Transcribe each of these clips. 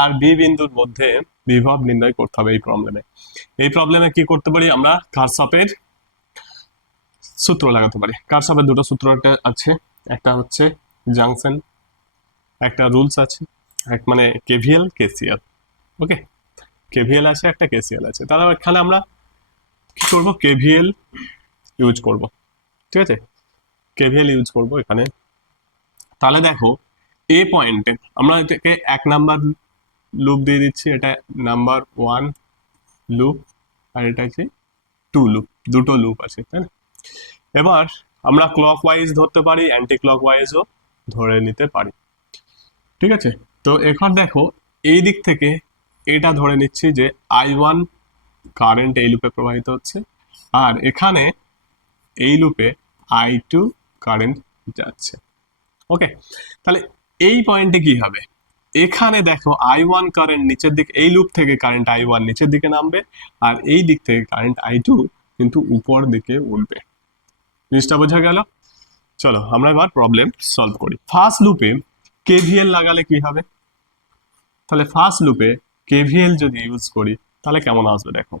আর B বিন্দুর মধ্যে বিভব নির্ণয় করতে হবে এই প্রবলেমে কি করতে পারি আমরা কারশফের সূত্র লাগাতে পারি। কারশফের দুটো সূত্র একটা আছে, একটা হচ্ছে জাংশন, একটা রুলস আছে, এক মানে কেভিএল কেসিএল। ওকে, কেভিএল আছে একটা কেসিএল আছে, তাহলে এখানে আমরা কি করব কেভিএল ইউজ করব। ঠিক আছে, কেভিএল ইউজ করব এখানে। তাহলে দেখো এ পয়েন্টে আমরা এটাকে 1 নাম্বার লুপ দিয়ে দিচ্ছি, এটা নাম্বার 1 লুপ আর এটা হচ্ছে 2 লুপ, দুটো লুপ আছে তাই না। এবার আমরা ক্লকওয়াইজ ধরতে পারি, অ্যান্টি ক্লকওয়াইজও ধরে নিতে পারি। ঠিক আছে, তো এখন দেখো এই দিক থেকে এটা ধরে নিচ্ছি যে I1 কারেন্ট এই লুপে প্রবাহিত হচ্ছে, আর এখানে এই লুপে I2 কারেন্ট যাচ্ছে। ওকে, তাহলে এই পয়েন্টে কি হবে, এখানে দেখো I1 কারেন্ট নিচের দিকে, এই লুপ থেকে কারেন্ট I1 নিচের দিকে নামবে, আর এই দিক থেকে কারেন্ট I2 কিন্তু উপর দিকে উঠবে। জিনিসটা বোঝা গেল? চলো আমরা এবার প্রবলেম সলভ করি। ফার্স্ট লুপে কেভিএল লাগালে কি হবে, তাহলে ফার্স্ট লুপে কেভিএল যদি ইউজ করি তাহলে কেমন আসবে দেখো।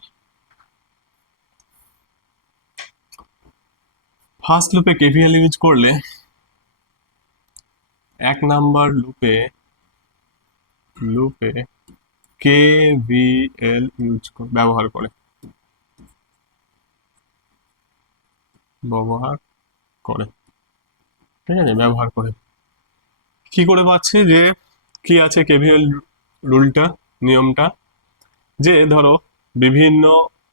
ফার্স্ট লুপে কেভিএল ইউজ করলে 1 নাম্বার লুপে কেভিএল ব্যবহার করে ঠিক আছে, ব্যবহার করে কি করে পাচ্ছি যে কি আছে কেভিএল রুলটা, নিয়মটা, যে ধরো বিভিন্ন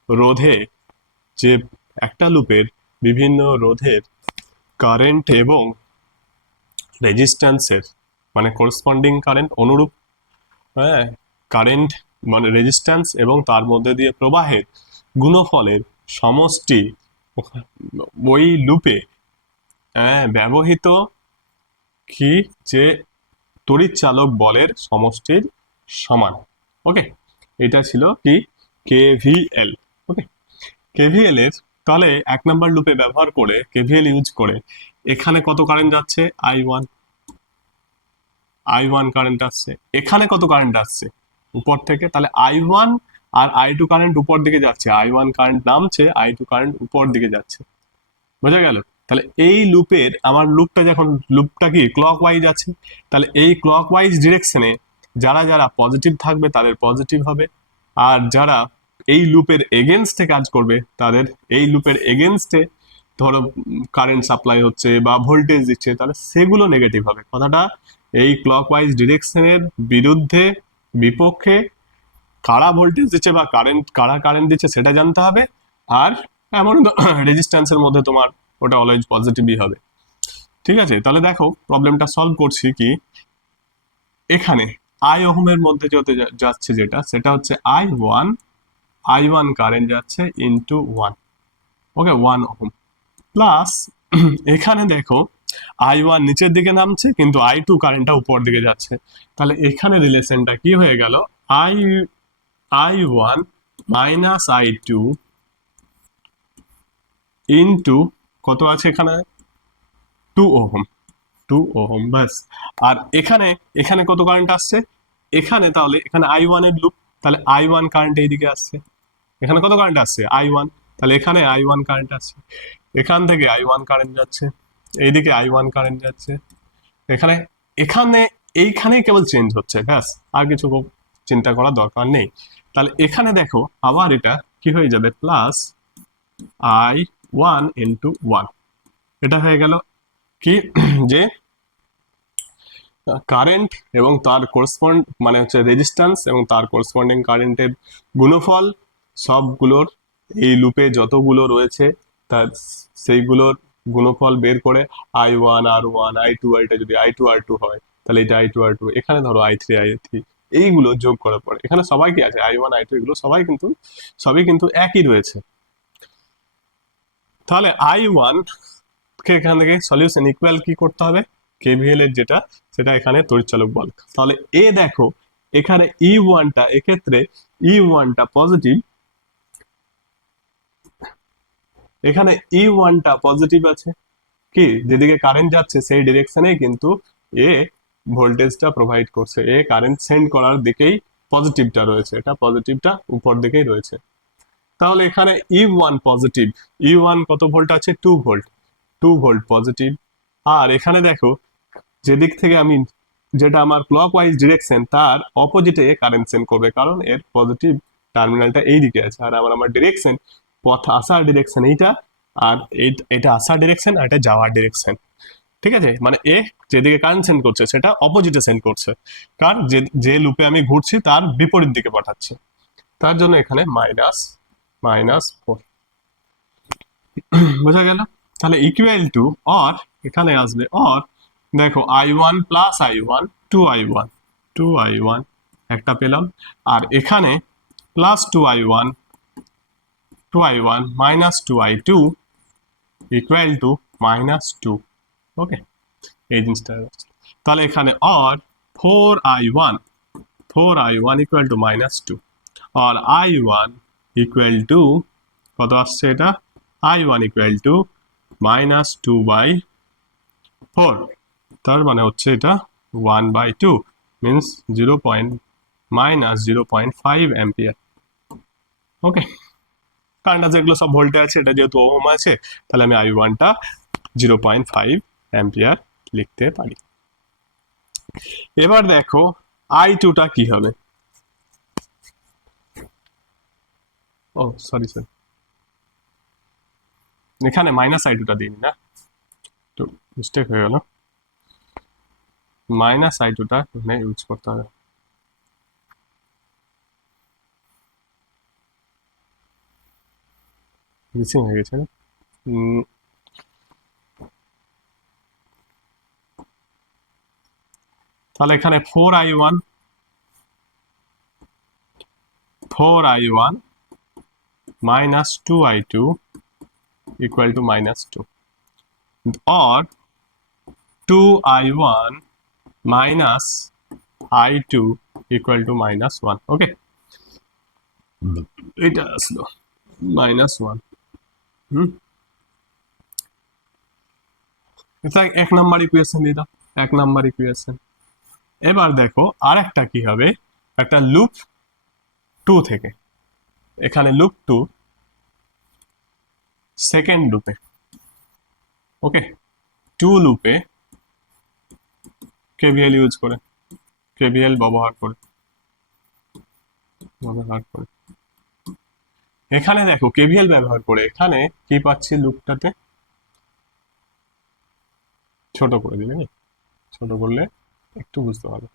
রোধে, যে একটা লুপের বিভিন্ন রোধের কারেন্ট এবং রেজিস্ট্যান্সের মানে করসপন্ডিং কারেন্ট অনুরূপ, হ্যাঁ, কারেন্ট মানে রেজিস্ট্যান্স এবং তার মধ্যে দিয়ে প্রবাহের গুণফলের সমষ্টি ওই লুপে ব্যবহৃত কি, যে তড়িৎ চালক বলের সমষ্টির সমান। ওকে, এটা ছিল কি কেভিএল। ওকে, কেভিএল এর তাহলে 1 নাম্বার লুপে ব্যবহার করে কেভিএল ইউজ করে এখানে কত কারেন্ট যাচ্ছে I1 কারেন্ট আসছে, এখানে কত কারেন্ট আসছে উপর থেকে, তাহলে I1 আর I2 কারেন্ট উপর দিকে যাচ্ছে, I1 কারেন্ট নামছে, I2 কারেন্ট উপর দিকে যাচ্ছে। বোঝা গেল? তাহলে এই লুপের আমার লুপটা কি ক্লকওয়াইজ আছে, তাহলে এই ক্লকওয়াইজ ডিরেকশনে যারা যারা পজিটিভ থাকবে তাদের পজিটিভ হবে, আর যারা এই লুপের এগেনস্টে কাজ করবে তাদের এই লুপের এগেনস্টে ধরো কারেন্ট সাপ্লাই হচ্ছে বা ভোল্টেজ দিচ্ছে, তাহলে সেগুলো নেগেটিভ হবে। কথাটা এই ক্লকওয়াইজ ডিরেকশনের বিরুদ্ধে বিপক্ষে কারা ভোল্টেজ দিচ্ছে বা কারা কারেন্ট দিচ্ছে সেটা জানতে হবে, আর এমন রেজিস্ট্যান্সের মধ্যে তোমার ওটা অলওয়েজ পজিটিভই হবে। ঠিক আছে, তাহলে দেখো প্রবলেমটা সলভ করছি কি, এখানে আই ওহমের মধ্যে যাচ্ছে যেটা, সেটা হচ্ছে I1 কারেন্ট যাচ্ছে ইনটু 1। ওকে, 1 ওহম প্লাস এখানে দেখো I1 নিচের দিকে নামছে কিন্তু I2 কারেন্টটা উপর দিকে যাচ্ছে, তাহলে এখানে রিলেশনটা কি হয়ে গেল, I1 মাইনাস I2 ইনটু কত আছে এখানে 2 ওহম ব্যাস। আর এখানে এখানে কত কারেন্ট আসছে, এখানে তাহলে এখানে I1 এর লুপ, তাহলে I1 কারেন্ট এইদিকে আসছে, এখানে কত কারেন্ট আসছে I1, তাহলে এখানে I1 কারেন্ট আসছে, এখান থেকে I1 কারেন্ট যাচ্ছে, এইদিকে I1 কারেন্ট যাচ্ছে, এখানে এখানে এইখানেই কেবল চেঞ্জ হচ্ছে ব্যাস, আর কিছু চিন্তা করার দরকার নেই। তাহলে এখানে দেখো আবার এটা কি হয়ে যাবে প্লাস I1 ইন্টু 1, এটা হয়ে গেল কি যে কারেন্ট এবং তার করসপন্ড মানে হচ্ছে রেজিস্ট্যান্স এবং তার করসপন্ডিং কারেন্টের গুণফল সবগুলোর এই লুপে যতগুলো রয়েছে তার সেইগুলোর গুণফল বের করে I1 R1 I2 এটা যদি I2 R2 হয় তাহলে এটা I2 R2, এখানে ধরো I3 I3, এইগুলো যোগ করার পরে এখানে সবাই কি আছে I1 I2 এগুলো সবই কিন্তু একই রয়েছে। তাহলে I1 কে এখান থেকে সলিউশন ইকুয়াল কি করতে হবে, কেভিএল এর যেটা সেটা এখানে তড়িৎচালক বল। তাহলে এ দেখো এখানে E1টা এক্ষেত্রে E1টা পজিটিভ, এখানে E1টা পজিটিভ আছে, কি যেদিকে কারেন্ট যাচ্ছে সেই ডিরেকশনে কিন্তু এ ভোল্টেজটা প্রোভাইড করছে, এ কারেন্ট সেন্ড করার দিকেই পজিটিভটা রয়েছে, এটা পজিটিভটা উপর দিকেই রয়েছে। তাহলে এখানে E1 পজিটিভ, E1 কত ভোল্ট আছে, 2 ভোল্ট, 2 ভোল্ট পজিটিভ। আর এখানে দেখো যেদিক থেকে আমি, যেটা আমার ক্লকওয়াইজ ডিরেকশন তার অপোজিটে কারেন্ট সেন্ড করবে, কারণ এর পজিটিভ টার্মিনালটা এই দিকে আছে, আর আমার ডিরেকশন, পথ আসার ডিরেকশন এইটা, আর এটা আসার ডিরেকশন আর এটা যাওয়ার ডিরেকশন। ঠিক আছে, মানে এ যেদিকে কারেন্ট সেন্ড করছে সেটা অপোজিটে সেন্ড করছে, কারণ যে যে লুপে আমি ঘুরছি তার বিপরীত দিকে পাঠাচ্ছে। তার জন্য এখানে -4 বোঝা গেল। তাহলে ইকুয়াল টু, অর এখানে আসবে অর, দেখো I1 প্লাস I1, 2I1 একটা পেলাম, আর এখানে plus 2I1 minus 2I2 equal to -2। Okay, এই জিনিসটা। তাহলে এখানে অর 4I1 ইকুয়াল টু -2, আর I1 ইকুয়াল টু কত আসছে, এটা I1 ইকুয়াল টু -2/4, তার মানে হচ্ছে এটা 1/2 মিনস -0.5 অ্যাম্পিয়ার। ওকে, কারেন্ট আছে, এগুলো সব ভোল্টে আছে, এটা যেহেতু ওহম আছে তাহলে আমি I1টা 0.5 অ্যাম্পিয়ার লিখতে পারি। এবার দেখো I2টা কি হবে, ও সরি, এখানে -I2টা দিই না, একটু মিস্টেক হয়ে গেল, -I2টা এখানে ইউজ করতে হবে। মিসিং হয়ে গেছে না? তাহলে এখানে 4I1 minus 2I2 equal to -2, or 2I1 minus I2 equal to -1। ওকে, এটা আসলো -1। এটা 1 নাম্বার ইকুয়েশন দিলাম, 1 নাম্বার ইকুয়েশন। এবার দেখো আরেকটা কি হবে, একটা লুপ 2 থেকে, এখানে লুপ 2 সেকেন্ড লুপে, ওকে, 2 লুপে কেভিএল ইউজ করে, কেভিএল ব্যবহার করে এখানে দেখো কেভিএল ব্যবহার করে এখানে কি পাচ্ছি, লুপটাতে ছোট করে দিলে, ছোট করলে একটু বুঝতে পারবে।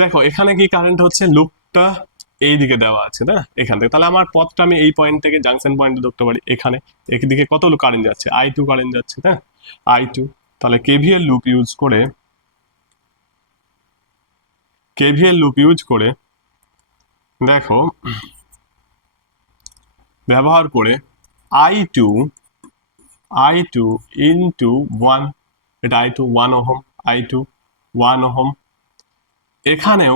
দেখো এখানে কি কারেন্ট হচ্ছে, লুপটা এই দিকে দেওয়া আছে, তাই না, এখান থেকে, তাহলে আমার পথটা আমি এই পয়েন্ট থেকে জাংশন পয়েন্টে ধরতে পারি, এখানে একদিকে কত কারেন্ট যাচ্ছে, I2 কারেন্ট যাচ্ছে, তাই না, I2। তাহলে কেভিএল লুপ ইউজ করে দেখো ব্যবহার করে I2 ইন্টু 1, এটা I2 1 ওহম, I2 1 ওহম, এখানেও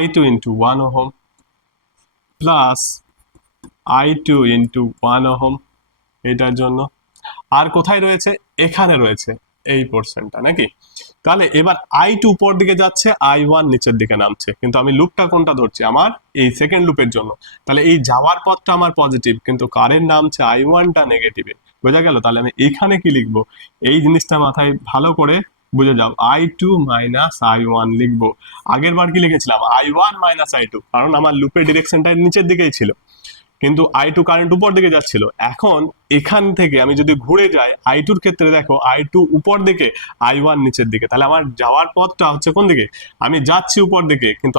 I2 into 1 ohm plus I2 into 1 ohm এটার জন্য, আর কোথায় রয়েছে, এখানে রয়েছে এই পোর্শনটা, নাকি। তাহলে এবার I2 উপর দিকে যাচ্ছে, I1 নিচের দিকে নামছে, কিন্তু আমি লুপটা কোনটা ধরছি, আমার এই সেকেন্ড লুপের জন্য, তাহলে এই যাওয়ার পথটা আমার পজিটিভ, কিন্তু কারেন্ট নামছে I1টা নেগেটিভে, বোঝা গেল। তাহলে আমি এখানে কি লিখবো, এই জিনিসটা মাথায় ভালো করে বুঝে যাও, I2 মাইনাস I1 লিখবো। আগের বার কি লিখেছিলাম, I1 মাইনাস I2, কারণ আমার লুপের ডিরেকশনটা নিচের দিকেই ছিল, কিন্তু I2 কারেন্ট উপর দিকে যাচ্ছিল। এখন এখান থেকে আমি যদি ঘুরে যাই, I2 ক্ষেত্রে দেখো I2 উপর দিকে, I1 নিচের দিকে, তাহলে আমার যাওয়ার পথটা হচ্ছে কোন দিকে, আমি যাচ্ছি উপর দিকে, কিন্তু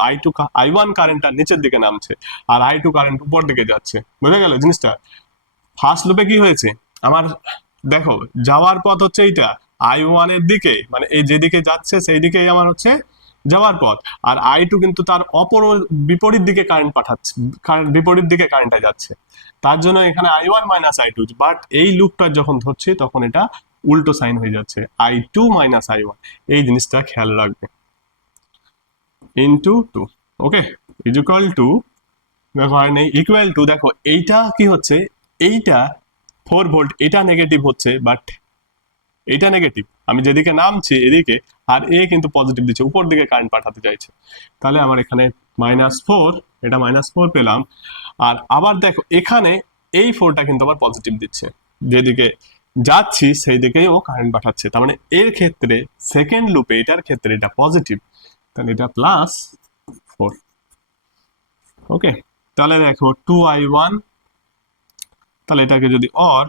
I1 কারেন্টটা নিচের দিকে নামছে, আর I2 কারেন্ট উপর দিকে যাচ্ছে, বোঝা গেল জিনিসটা। ফার্স্ট লুপে কি হয়েছে আমার, দেখো যাওয়ার পথ হচ্ছে এইটা I1 এর দিকে, মানে এই যেদিকে যাচ্ছে সেই দিকেই আমার হচ্ছে যাওয়ার পথ, আর I2 কিন্তু তার বিপরীত দিকে কারেন্ট পাঠাচ্ছে, বিপরীত দিকে কারেন্টটা যাচ্ছে, তার জন্য এখানে I1 মাইনাস I2, বাট এই লুপটা যখন ধরছি তখন এটা উল্টো সাইন হয়ে যাচ্ছে, I2 মাইনাস I1, এই জিনিসটা খেয়াল রাখবে, into 2। Okay, is equal to, দেখো আর নেই, ইকুয়াল টু, দেখো এইটা কি হচ্ছে, এইটা 4 ভোল্ট, এটা নেগেটিভ হচ্ছে, বাট এটা নেগেটিভ, আমি যেদিকে নামছি এদিকে, আর এ কিন্তু পজিটিভ দিচ্ছে, উপর দিকে কারেন্ট পাঠাতে চাইছে। তাহলে আমার এখানে -4, এটা -4 পেলাম। আর আবার দেখো এখানে এই 4টা কিন্তু আবার পজিটিভ দিচ্ছে, যেদিকে যাচ্ছি সেই দিকেই ও কারেন্ট পাঠাচ্ছে। তার মানে এর ক্ষেত্রে সেকেন্ড লুপে এটার ক্ষেত্রে এটা পজিটিভ, তাহলে এটা +4। ওকে, তাহলে দেখো 2i1, তাহলে এটাকে যদি অর,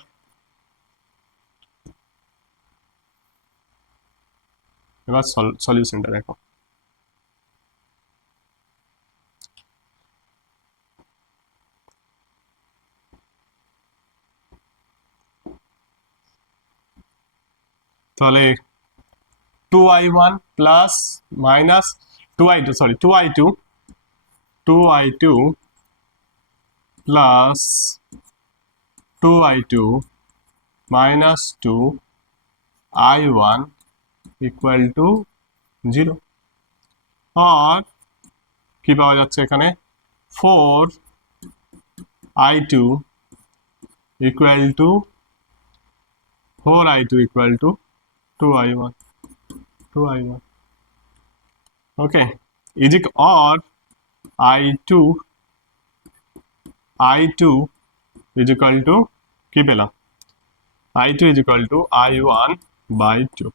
এবার সলিউশনটা দেখো। তাহলে 2i1 plus minus 2i2, sorry 2i2 plus 2i2 minus 2i1 equal to 0। আর কি পাওয়া যাচ্ছে এখানে, 4i2 equal to 2i1, 2i1। Okay, ইজিক or i2 is equal to কি পেলাম, i2 is equal to i1/2।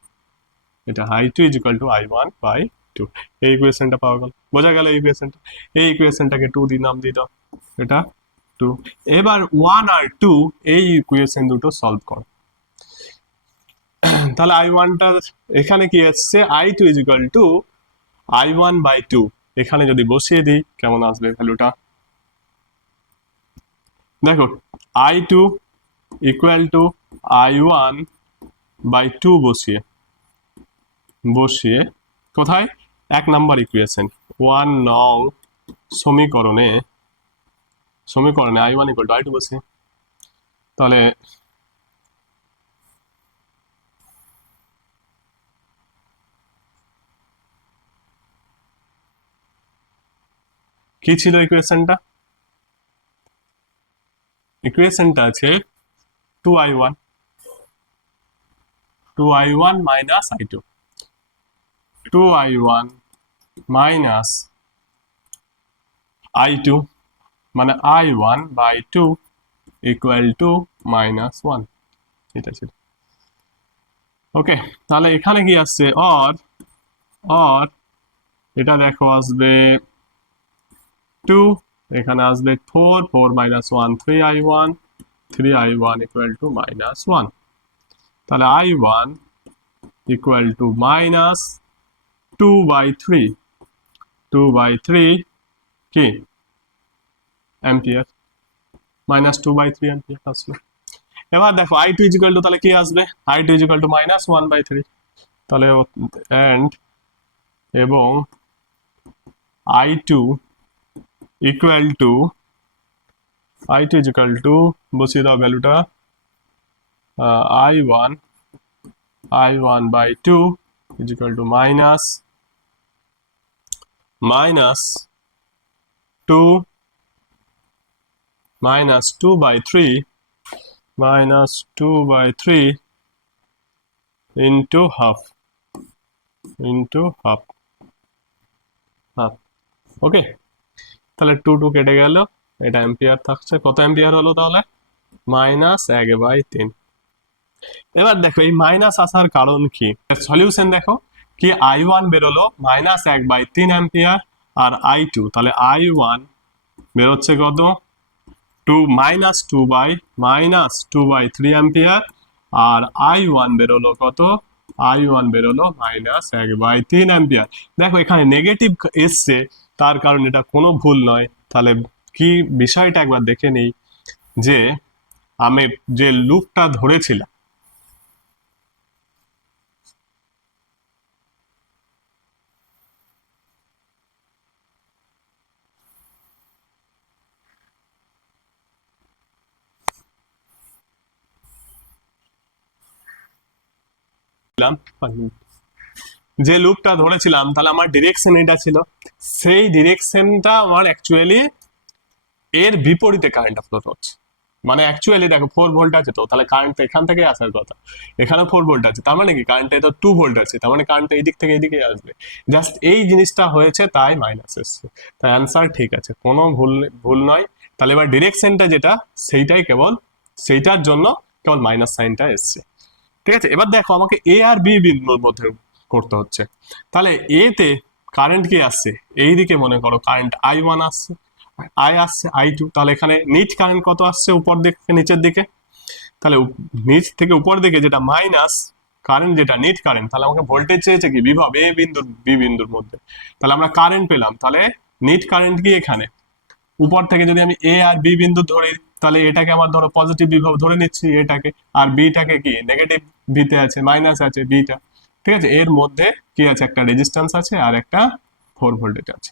এটা i2 is equal to i1/2। এই ইকুয়েশনটা পাওয়া গেল, বোঝা গেল এই ইকুয়েশনটা। এই ইকুয়েশনটাকে 2 দিয়ে নাম দিয়ে দাও, এটা 2। এবার 1 আর 2 এই ইকুয়েশন দুটো সলভ করো। তাহলে i1টা এখানে কি আসছে, i2 is equal to i1/2। এখানে যদি বসিয়ে দিই কেমন আসবে ভ্যালুটা, দেখো i2 equal to i1/2 বসিয়ে কোথায়, 1 নাম্বার ইকুয়েশন 1 নং সমীকরণে i1 equal to i2 বসিয়ে, তাহলে কি ছিল ইকুয়েশনটা, ইকুয়েশনটা আছে 2i1 minus i2, 2i1 minus i2 মানে i1/2 equal to -1, এটা ছিল। ওকে, তাহলে এখানে কি আসছে, অর এটা দেখো আসবে 2, এখানে আসবে 4 -1 3i1 equal to -1। তাহলে i1 equal to -2/3, 2/3 কি অ্যাম্পিয়ার, -2/3 অ্যাম্পিয়ার আসলো। এবার দেখো i2 is equal to তাহলে কি আসবে, i2 is equal to -1/3। তাহলে এবং i2 equal to বসিয়ে দাও ভ্যালুটা, i1/2 is equal to -2/3 into half, ওকে। তাহলে 2 কেটে গেল, এটা অ্যাম্পিয়ার থাকছে, কত অ্যাম্পিয়ার হলো তাহলে, -1/3। এবার দেখো এই মাইনাস আসার কারণ কি, সলিউশন দেখো কি, i1 বেরোলো -1/3 অ্যাম্পিয়ার, আর i2 তাহলে i1 বেরোচ্ছে কত, 2/3 অ্যাম্পিয়ার, আর i1 বেরোলো কত, i1 বেরোলো -1/3 অ্যাম্পিয়ার। দেখো এখানে নেগেটিভ এসছে, তার কারণ এটা কোনো ভুল নয়। তাহলে কি বিষয়টা একবার দেখে নেই, যে আমি যে লুপটা ধরেছিলাম, যে লুপটা ধরেছিলাম, তাহলে আমার ডিরেকশন এটা ছিল, সেই ডিরেকশনটা আমার অ্যাকচুয়ালি এর বিপরীতে কারেন্টটা ফ্লো হচ্ছে। মানে অ্যাকচুয়ালি দেখো 4 ভোল্ট আছে, তো তাহলে কারেন্ট এখান থেকে আসার কথা, এখানে 4 ভোল্ট আছে, তার মানে কি কারেন্টে তো 2 ভোল্ট আছে, তার মানে কারেন্ট এই দিক থেকে এইদিকে আসবে। জাস্ট এই জিনিসটা হয়েছে তাই মাইনাস এসছে, তাই অ্যান্সার ঠিক আছে, কোনো ভুল ভুল নয়। তাহলে এবার ডিরেকশনটা যেটা সেইটাই কেবল, সেইটার জন্য কেবল মাইনাস সাইনটা এসছে। ঠিক আছে, এবার দেখো আমাকে এ আর বি বিন্দুর মধ্যে করতে হচ্ছে। তাহলে এ তে কারেন্ট কি আসছে, এইদিকে মনে করো কারেন্ট I1 আসছে, আসছে I2, তাহলে এখানে নিট কারেন্ট কত আসছে উপর দিকে নিচের দিকে, তাহলে নিচ থেকে উপর দিকে যেটা মাইনাস কারেন্ট, যেটা নিট কারেন্ট, তাহলে আমাকে ভোল্টেজ চেয়েছে কি বিভব এ বিন্দুর বি বিন্দুর মধ্যে, তাহলে আমরা কারেন্ট পেলাম, তাহলে নিট কারেন্ট কি এখানে উপর থেকে যদি আমি এ আর বি বিন্দু ধরি, তাহলে এটাকে আমার ধরো পজিটিভ বিভব ধরে নিচ্ছি এটাকে, আর বিটাকে কি নেগেটিভ বিতে আছে, মাইনাস আছে বিটা। ঠিক আছে, এর মধ্যে কি আছে, একটা রেজিস্ট্যান্স আছে আর একটা 4 ভোল্টেজ আছে,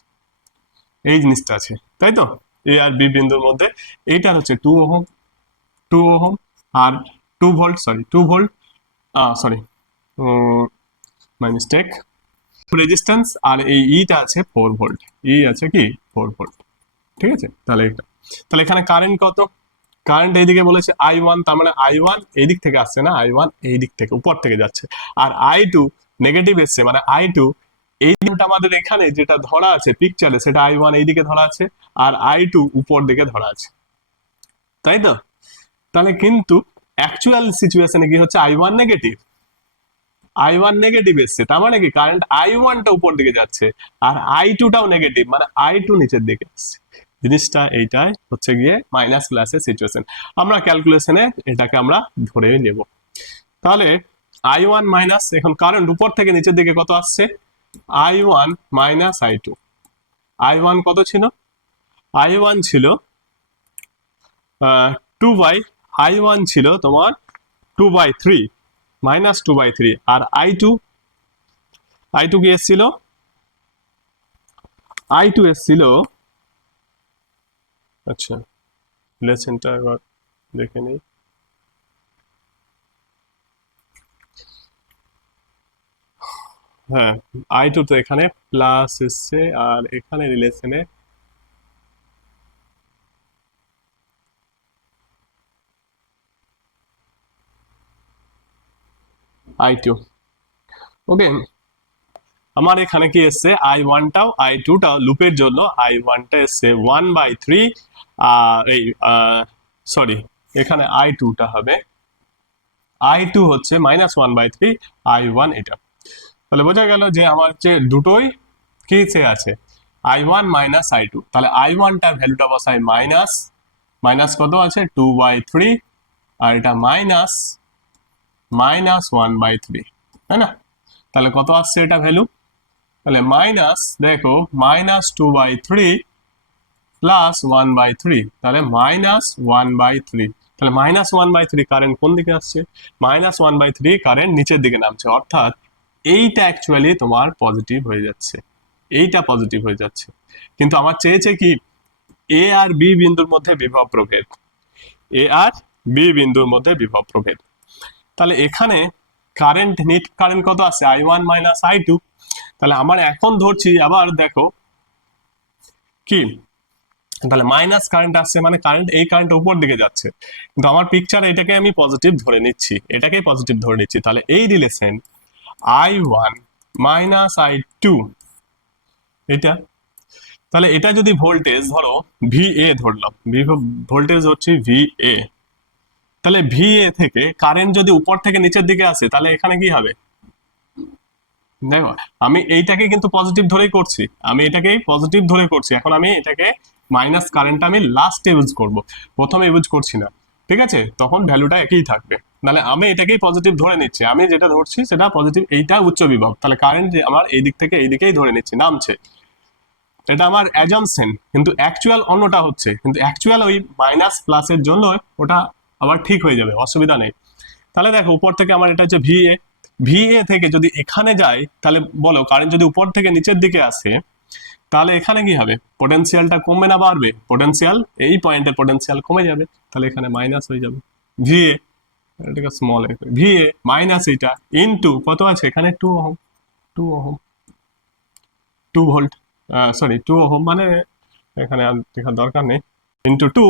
এই জিনিসটা আছে, তাই তো। এ আর বি বিন্দুর মধ্যে এইটা হচ্ছে 2 ওহম, 2 ওহম, আর 2 volt, sorry 2 volt, sorry my mistake, resistance, আর এই ইটা আছে 4 ভোল্ট, ই আছে কি 4 ভোল্ট। ঠিক আছে, তাহলে এটা, তাহলে এখানে কারেন্ট কত, কারেন্ট এইদিকে বলেছে I1, তার মানে I1 এই দিক থেকে আসছে না, I1 এই দিক থেকে উপর থেকে যাচ্ছে, আর I2 নেগেটিভ এসছে, মানে I2 এই দিকটা আমাদের এখানে যেটা ধরা আছে পিকচারে, সেটা I1 এইদিকে ধরা আছে, আর I2 উপর দিকে ধরা আছে, তাই তো। তাহলে কিন্তু অ্যাকচুয়াল সিচুয়েশনে কি হচ্ছে, I1 নেগেটিভ, I1 নেগেটিভ এসছে, তার মানে কি কারেন্ট I1 টা উপর দিকে যাচ্ছে, আর I2 টাও নেগেটিভ, মানে I2 নিচের দিকে আসছে। জিনিসটা এইটাই হচ্ছে গিয়ে মাইনাস প্লাসের সিচুয়েশন, আমরা ক্যালকুলেশনে এটাকে আমরা ধরে নেব। তাহলে I1 মাইনাস, এখন কারেন্ট উপর থেকে নিচের দিকে কত আসছে, I1 মাইনাস I2, I1 কত ছিল, I1 ছিল 2 বাই, I1 ছিল তোমার 2/3, -2/3, আর I2 কি এসেছিল, I2 এসেছিল, আচ্ছা লেসেনটা এবার দেখে নিই, হ্যাঁ I2 তো এখানে প্লাস এসছে, আর এখানে রিলেশনে I2, ওকে। আমার এখানে কি এসছে, I1টাও I2টাও লুপের জন্য I1টা এসছে 1/3, আর এই সরি এখানে I2টা হবে, I2 হচ্ছে -1/3, I1 এটা, তাহলে বোঝা গেল যে আমার যে দুটোই কিসে আছে, I1 মাইনাস I2, তাহলে I1টার ভ্যালুটা বসাই মাইনাস, মাইনাস কত আছে 2/3, আর এটা মাইনাস -1/3, তাই না। তাহলে কত আসছে এটা ভ্যালু, তাহলে মাইনাস দেখো -2/3 প্লাস 1/3, তাহলে -1/3, তাহলে -1/3 কারেন্ট কোন দিকে আসছে, -1/3 কারেন্ট নিচের দিকে নামছে, অর্থাৎ এইটা অ্যাকচুয়ালি তোমার পজিটিভ হয়ে যাচ্ছে, এইটা পজিটিভ হয়ে যাচ্ছে। কিন্তু আমার চেয়েছে কি এ আর বি বিন্দুর মধ্যে বিভব প্রভেদ, এ আর বি বিন্দুর মধ্যে বিভব প্রভেদ। তাহলে এখানে কারেন্ট নিট কারেন্ট কত আছে, I1 মাইনাস I2, তাহলে আমার এখন ধরছি আবার দেখো কি, তাহলে মাইনাস কারেন্ট আসছে, মানে কারেন্ট এই কারেন্ট উপর দিকে যাচ্ছে, কিন্তু আমার পিকচার এটাকে আমি পজিটিভ ধরে নিচ্ছি, এটাকেই পজিটিভ ধরে নিচ্ছি, তাহলে এই রিলেশন I1 মাইনাস I2 এটা, তাহলে এটা যদি ভোল্টেজ ধরো VA ধরলাম, ভোল্টেজ হচ্ছে VA, তাহলে VA থেকে কারেন্ট যদি উপর থেকে নিচের দিকে আসে, তাহলে এখানে কি হবে, দেখো আমি এইটাকে কিন্তু পজিটিভ ধরেই করছি, আমি এটাকেই পজিটিভ ধরে করছি, এখন আমি এটাকে মাইনাস কারেন্ট আমি লাস্টে ইউজ করব, প্রথমে ইউজ করছি না, ঠিক আছে, তখন ভ্যালুটা একই থাকবে, তাহলে আমি এটাকেই পজিটিভ ধরে নিচ্ছি, আমি যেটা ধরছি সেটা পজিটিভ, এইটা উচ্চ বিভব, তাহলে কারেন্ট যে আমার এই দিক থেকে এই দিকেই ধরে নিচ্ছি নামছে, এটা আমার অ্যাজাম্পশন, কিন্তু অ্যাকচুয়াল অন্যটা হচ্ছে, কিন্তু অ্যাকচুয়াল ওই মাইনাস প্লাসের জন্য ওটা আবার ঠিক হয়ে যাবে, অসুবিধা নেই। তাহলে দেখো উপর থেকে আমার এটা হচ্ছে VA, VA থেকে যদি এখানে যায়, তাহলে বলো কারেন্ট যদি উপর থেকে নিচের দিকে আসে, তাহলে এখানে কি হবে, পোটেনশিয়ালটা কমবে না বাড়বে, পোটেনশিয়াল এই পয়েন্টের পোটেনশিয়াল কমে যাবে, তাহলে এখানে মাইনাস হয়ে যাবে VA, এটাকে স্মল VA মাইনাস এটা ইনটু কত আছে এখানে 2 ohm, 2 ohm, 2 volt, sorry 2 ohm, মানে এখানে আর দেখার দরকার নেই, ইনটু 2,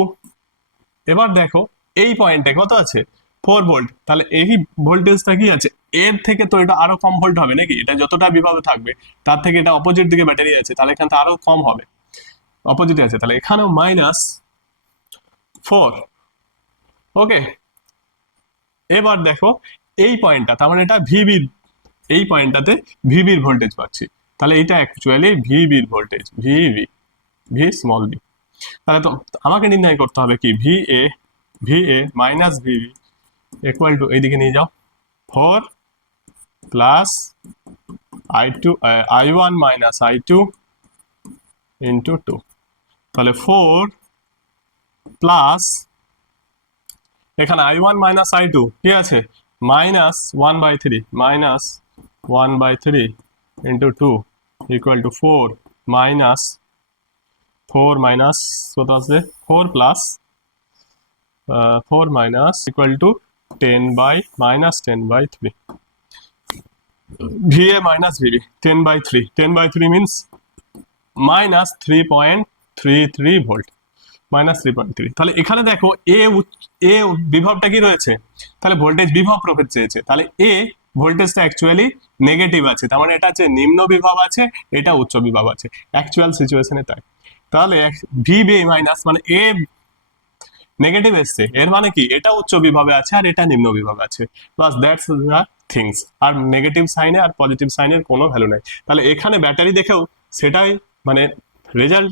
এবার দেখো এই পয়েন্টে কত আছে, 4 ভোল্ট, তাহলে এই ভোল্টেজটা কি আছে, এর থেকে তো এটা আরো কম ভোল্ট হবে নাকি, এটা যতটা বিভবে থাকবে তার থেকে এটা অপোজিট দিকে ব্যাটারি আছে, তাহলে এখানে আরো কম হবে, অপোজিটে আছে, তাহলে এখানেও -4। ওকে, এবার দেখো এই পয়েন্টটা, তার মানে এটা ভিবি, এই পয়েন্টটাতে ভিবির ভোল্টেজ পাচ্ছি, তাহলে এটা অ্যাকচুয়ালি ভিবির voltage, VB, V small V. তাহলে তো আমাকে নির্ণয় করতে হবে কি, V A minus VB equal to, এইদিকে নিয়ে যাও, 4 plus I2 I1 minus I2 into 2, তাহলে 4 প্লাস, এখানে I1 মাইনাস I2 কি আছে, -1/3, -1/3 into 2 equal to 4 minus, 4 minus কত আছে, 4 plus 4 minus equal to 10/3, VA minus VB 10/3, 10/3 means -3.33 volt, -3.3। তাহলে এখানে দেখো এ বিভবটা কি রয়েছে, তাহলে ভোল্টেজ বিভব প্রভেদ চেয়েছে, তাহলে এ ভোল্টেজটা অ্যাকচুয়ালি নেগেটিভ আছে, তার মানে এটা হচ্ছে নিম্ন বিভব আছে, এটা উচ্চ বিভব আছে অ্যাকচুয়াল সিচুয়েশনে তাই। তাহলে ভিবি মাইনাস মানে এ নেগেটিভ এসছে, এর মানে কি এটা উচ্চ বিভবে আছে আর এটা নিম্ন বিভবে আছে, বাস দ্যাটস দ্য থিংস। আর নেগেটিভ সাইনে আর পজিটিভ সাইনের কোনো ভ্যালু নাই, তাহলে এখানে ব্যাটারি দেখেও সেটাই, মানে রেজাল্ট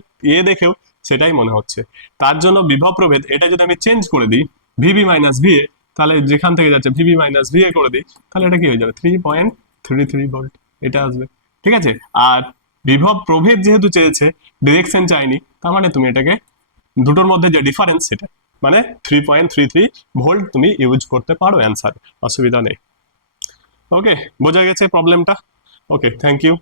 দেখেও সেটাই মনে হচ্ছে। তার জন্য বিভব প্রভেদ এটা যদি আমি চেঞ্জ করে দিই, ভিবি মাইনাস ভিএ, তাহলে যেখান থেকে যাচ্ছে ভিবি মাইনাস ভিএ করে দিই, তাহলে এটা কি হয়ে যাবে, 3.33 ভোল্ট, এটা আসবে। ঠিক আছে, আর বিভব প্রভেদ যেহেতু চেয়েছে, ডিরেকশন চাইনি, তার মানে তুমি এটাকে দুটোর মধ্যে যে ডিফারেন্স সেটা, মানে 3.33 ভোল্ট তুমি ইউজ করতে পারো, অ্যান্সার, অসুবিধা নেই। ওকে, বোঝা গেছে প্রবলেমটা? ওকে, থ্যাংক ইউ।